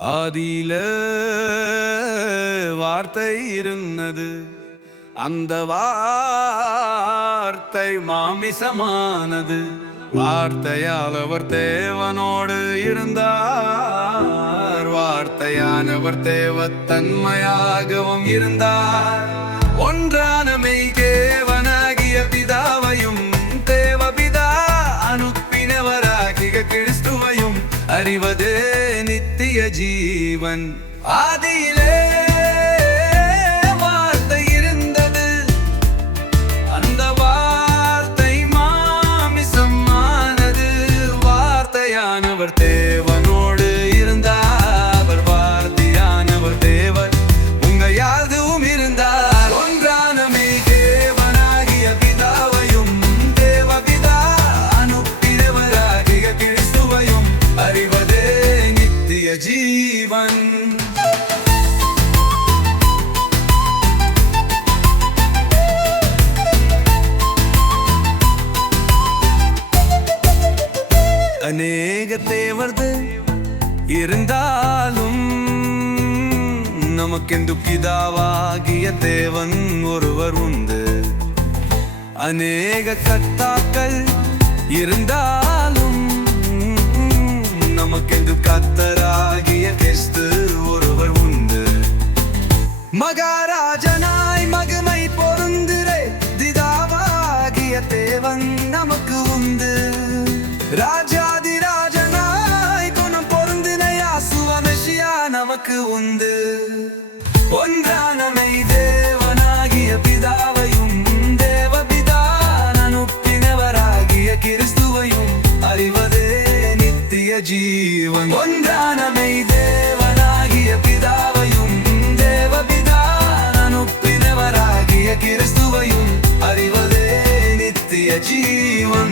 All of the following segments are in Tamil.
ஆதியில வார்த்தை இருந்தது. அந்த வார்த்தை மாமிசமானது. வார்த்தையால் அவர் தேவனோடு இருந்தார். வார்த்தையானவர் தேவத்தன்மையாகவும் இருந்தார். ஒன்றான மெய்கே நித்திய ஜீவன் ஜீவன். அநேக தேவர்து இருந்தாலும் நமக்கெந்து பிதாவாகிய தேவன் ஒருவர் உண்டு. அநேக கர்த்தாக்கள் இருந்தால் நமக்கென்று கத்தராகிய கிறிஸ்து ஒருவர் உண்டு. மகாராஜனாய் மகிமை பொருந்திரே திதாவாகிய தேவன் நமக்கு உண்டு. ராஜாதி ராஜனாய் குணம் பொருந்தினையா சுவனஷியா நமக்கு உண்டு. ஒன்றானமை தேவனாகிய பிதாவையும் ജീവൻ.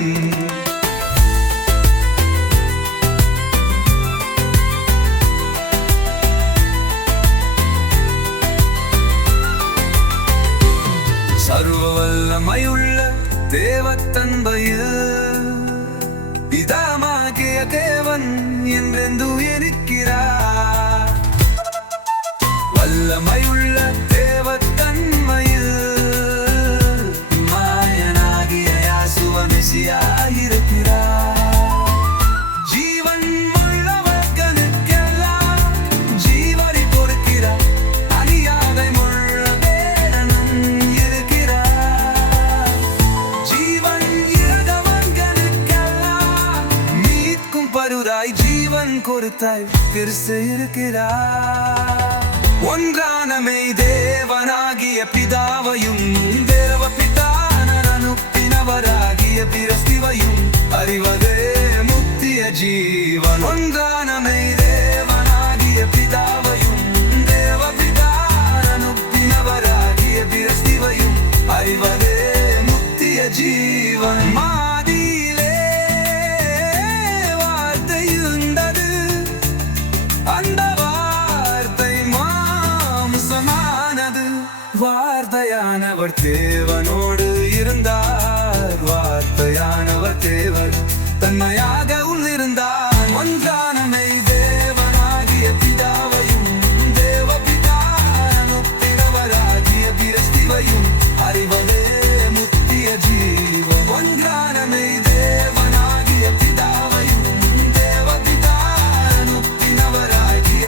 സർവവല്ലമയുള്ള ദേവത്തൻപയിൽ പിതാമാകിയ ദേവൻ എന്തെന്തു എനിക്കിരാ ஜீவன் கொடுத்தாய் கிறிஸ்து இருக்கிறார் ஒன்றானமை தேவனாகிய பிதாவையும் தேவ பிதானர் அனுப்பினவராகிய பிரஸ்திவையும் அறிவதே முக்திய ஜீவன். ஒன்றானமை தேவனாகிய பிதாவையும் தேவ பிதானர் அனுப்பினவராகிய பிரஸ்திவையும் அறிவதே முக்திய ஜீவன். மாதியிலே வார்த்தையானவர் தேவனோடு இருந்தார். வார்த்தையானவர் தேவர் தன்மையா